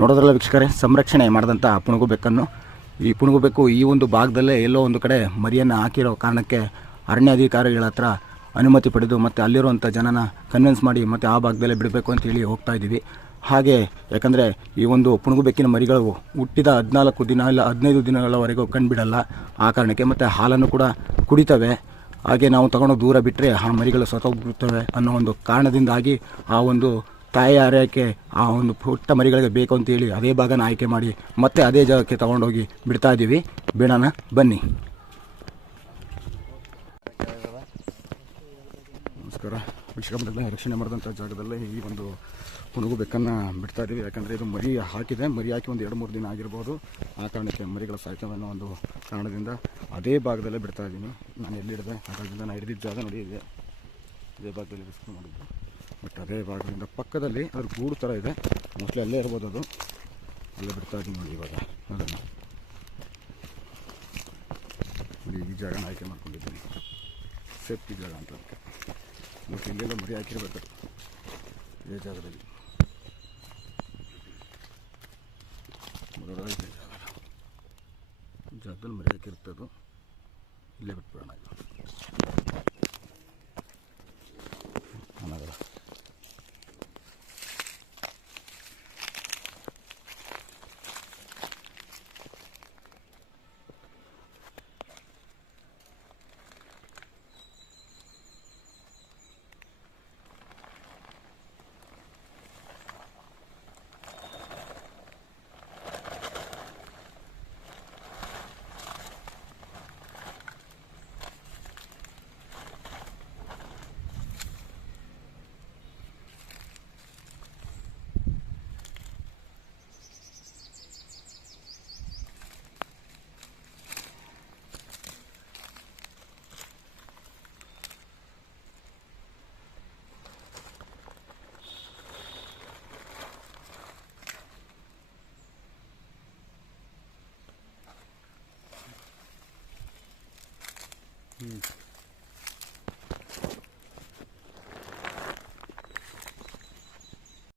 ನೋಡೋದ್ರಲ್ಲ ವೀಕ್ಷಕರೇ, ಸಂರಕ್ಷಣೆ ಮಾಡಿದಂಥ ಪುಣಗು ಬೆಕ್ಕನ್ನು, ಈ ಪುಣಗು ಬೆಕ್ಕು ಈ ಒಂದು ಭಾಗದಲ್ಲೇ ಎಲ್ಲೋ ಒಂದು ಕಡೆ ಮರಿಯನ್ನು ಹಾಕಿರೋ ಕಾರಣಕ್ಕೆ ಅರಣ್ಯಾಧಿಕಾರಿಗಳ ಹತ್ರ ಅನುಮತಿ ಪಡೆದು ಮತ್ತು ಅಲ್ಲಿರುವಂಥ ಜನನ ಕನ್ವಿನ್ಸ್ ಮಾಡಿ ಮತ್ತು ಆ ಭಾಗದಲ್ಲೇ ಬಿಡಬೇಕು ಅಂತೇಳಿ ಹೋಗ್ತಾ ಇದ್ದೀವಿ. ಹಾಗೆ ಯಾಕಂದರೆ ಈ ಒಂದು ಪುಣಗು ಬೆಕ್ಕಿನ ಮರಿಗಳು ಹುಟ್ಟಿದ 14 ದಿನ ಇಲ್ಲ 15 ದಿನಗಳವರೆಗೂ ಕಂಡುಬಿಡಲ್ಲ. ಆ ಕಾರಣಕ್ಕೆ ಮತ್ತು ಹಾಲನ್ನು ಕೂಡ ಕುಡಿತವೆ. ಹಾಗೆ ನಾವು ತಗೊಂಡು ದೂರ ಬಿಟ್ಟರೆ ಆ ಮರಿಗಳು ಸತ್ತೋಗ್ಬಿಡ್ತವೆ ಅನ್ನೋ ಒಂದು ಕಾರಣದಿಂದಾಗಿ ಆ ಒಂದು ತಾಯಿ ಆರೈಕೆ ಆ ಒಂದು ಪುಟ್ಟ ಮರಿಗಳಿಗೆ ಬೇಕು ಅಂತೇಳಿ ಅದೇ ಭಾಗನ ಆಯ್ಕೆ ಮಾಡಿ ಮತ್ತೆ ಅದೇ ಜಾಗಕ್ಕೆ ತೊಗೊಂಡೋಗಿ ಬಿಡ್ತಾ ಇದ್ದೀವಿ. ಬಿಡೋಣ ಬನ್ನಿ. ನಮಸ್ಕಾರ ವೀಕ್ಷಕರೇ, ರಕ್ಷಣೆ ಮಾಡಿದಂಥ ಜಾಗದಲ್ಲೇ ಈ ಒಂದು ಪುಣಗು ಬೆಕ್ಕನ್ನು ಬಿಡ್ತಾ ಇದ್ದೀವಿ. ಯಾಕಂದರೆ ಇದು ಮರಿ ಹಾಕಿದೆ, ಮರಿ ಹಾಕಿ ಒಂದು 2-3 ದಿನ ಆಗಿರ್ಬೋದು. ಆ ಕಾರಣಕ್ಕೆ ಮರಿಗಳು ಸಾಯ್ತವೆ ಅನ್ನೋ ಒಂದು ಕಾರಣದಿಂದ ಅದೇ ಭಾಗದಲ್ಲೇ ಬಿಡ್ತಾ ಇದ್ದೀನಿ. ನಾನು ಎಲ್ಲಿಡಿದೆ ಅದರಿಂದ ನಾನು ಹಿಡಿದಿದ್ದ ಜಾಗ ನೋಡಿ ಇದೆ, ಇದೇ ಭಾಗದಲ್ಲಿ ರಿಸ್ಕ್ ಮಾಡಿದ್ದು. ಬಟ್ ಅದೇ ಭಾಗದಿಂದ ಪಕ್ಕದಲ್ಲಿ ಅದ್ರ ಗೂಡು ಥರ ಇದೆ, ಮೋಸ್ಟ್ಲಿ ಅಲ್ಲೇ ಇರ್ಬೋದು. ಅದು ಅಲ್ಲೇ ಬಿಡ್ತಾ ಇದ್ದೀನಿ ನೋಡಿ. ಇವಾಗ ಅದನ್ನು ನೋಡಿ, ಈ ಜಾಗನ ಆಯ್ಕೆ ಮಾಡ್ಕೊಂಡಿದ್ದೀನಿ, ಸೇಫ್ಟಿ ಜಾಗ ಅಂತ. ಅದಕ್ಕೆ ಮತ್ತು ಇಲ್ಲೆಲ್ಲ ಮರಿ ಹಾಕಿರ್ಬೇಕು ಇದೇ ಜಾಗದಲ್ಲಿ. ಜಾಗದಲ್ಲಿ ಮರಿ ಹಾಕಿರ್ತದ್ದು, ಇಲ್ಲೇ ಬಿಟ್ಬಿಡೋಣ. ಅನಾಗಲ್ಲ